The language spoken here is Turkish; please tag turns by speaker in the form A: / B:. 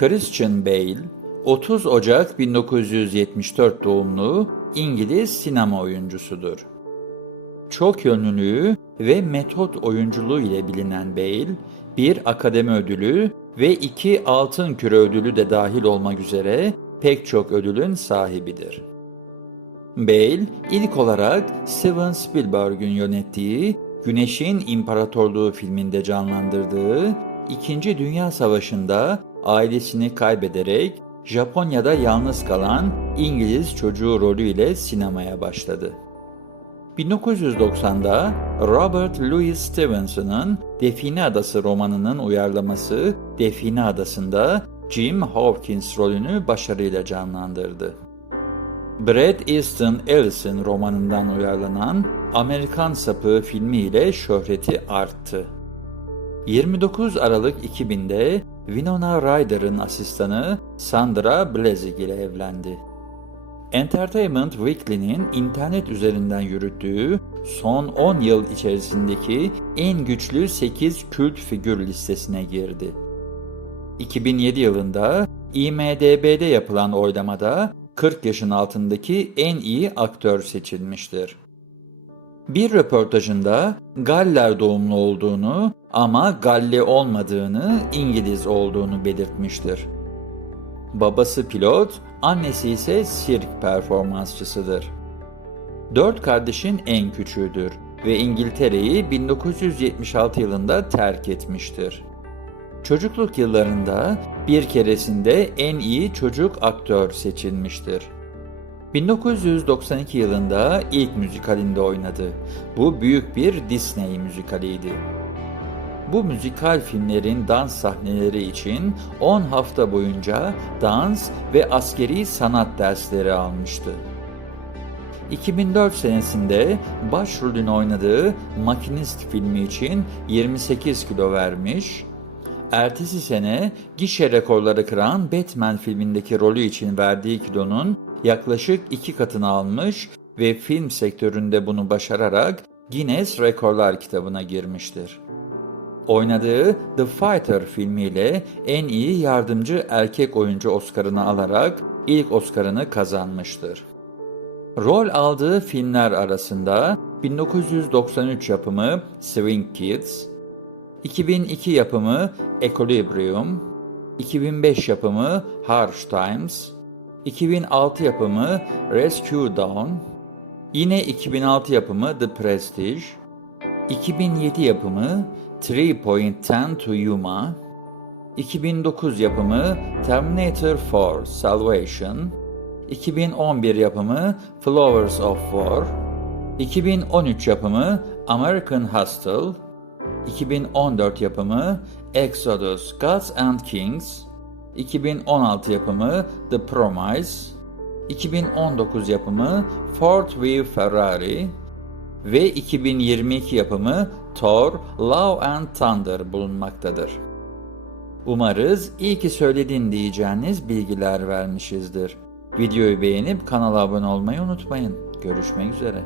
A: Christian Bale, 30 Ocak 1974 doğumlu İngiliz sinema oyuncusudur. Çok yönlülüğü ve metot oyunculuğu ile bilinen Bale, bir akademi ödülü ve iki altın küre ödülü de dahil olmak üzere pek çok ödülün sahibidir. Bale ilk olarak Steven Spielberg'ün yönettiği Güneşin İmparatorluğu filminde canlandırdığı İkinci Dünya Savaşı'nda ailesini kaybederek Japonya'da yalnız kalan İngiliz çocuğu rolüyle sinemaya başladı. 1990'da Robert Louis Stevenson'ın Define Adası romanının uyarlaması Define Adası'nda Jim Hawkins rolünü başarıyla canlandırdı. Brad Easton Ellis'in romanından uyarlanan Amerikan Sapığı filmiyle şöhreti arttı. 29 Aralık 2000'de Winona Ryder'ın asistanı Sandra Blazig ile evlendi. Entertainment Weekly'nin internet üzerinden yürüttüğü son 10 yıl içerisindeki en güçlü 8 kült figür listesine girdi. 2007 yılında IMDB'de yapılan oylamada 40 yaşın altındaki en iyi aktör seçilmiştir. Bir röportajında Galler doğumlu olduğunu ama Galli olmadığını, İngiliz olduğunu belirtmiştir. Babası pilot, annesi ise sirk performansçısıdır. Dört kardeşin en küçüğüdür ve İngiltere'yi 1976 yılında terk etmiştir. Çocukluk yıllarında bir keresinde en iyi çocuk aktör seçilmiştir. 1992 yılında ilk müzikalinde oynadı. Bu büyük bir Disney müzikaliydi. Bu müzikal filmlerin dans sahneleri için 10 hafta boyunca dans ve askeri sanat dersleri almıştı. 2004 senesinde başrolünü oynadığı Makinist filmi için 28 kilo vermiş, ertesi sene gişe rekorları kıran Batman filmindeki rolü için verdiği kilonun yaklaşık iki katını almış ve film sektöründe bunu başararak Guinness Rekorlar kitabına girmiştir. Oynadığı The Fighter filmiyle en iyi yardımcı erkek oyuncu Oscar'ını alarak ilk Oscar'ını kazanmıştır. Rol aldığı filmler arasında 1993 yapımı Swing Kids, 2002 yapımı Equilibrium, 2005 yapımı Harsh Times, 2006 yapımı Rescue Dawn, yine 2006 yapımı The Prestige, 2007 yapımı Three Point Ten to Yuma, 2009 yapımı Terminator 4 Salvation, 2011 yapımı Flowers of War, 2013 yapımı American Hustle, 2014 yapımı Exodus Gods and Kings, 2016 yapımı The Promise, 2019 yapımı Ford v Ferrari. Ve 2022 yapımı Thor Love and Thunder bulunmaktadır. Umarız iyi ki söyledin diyeceğiniz bilgiler vermişizdir. Videoyu beğenip kanala abone olmayı unutmayın. Görüşmek üzere.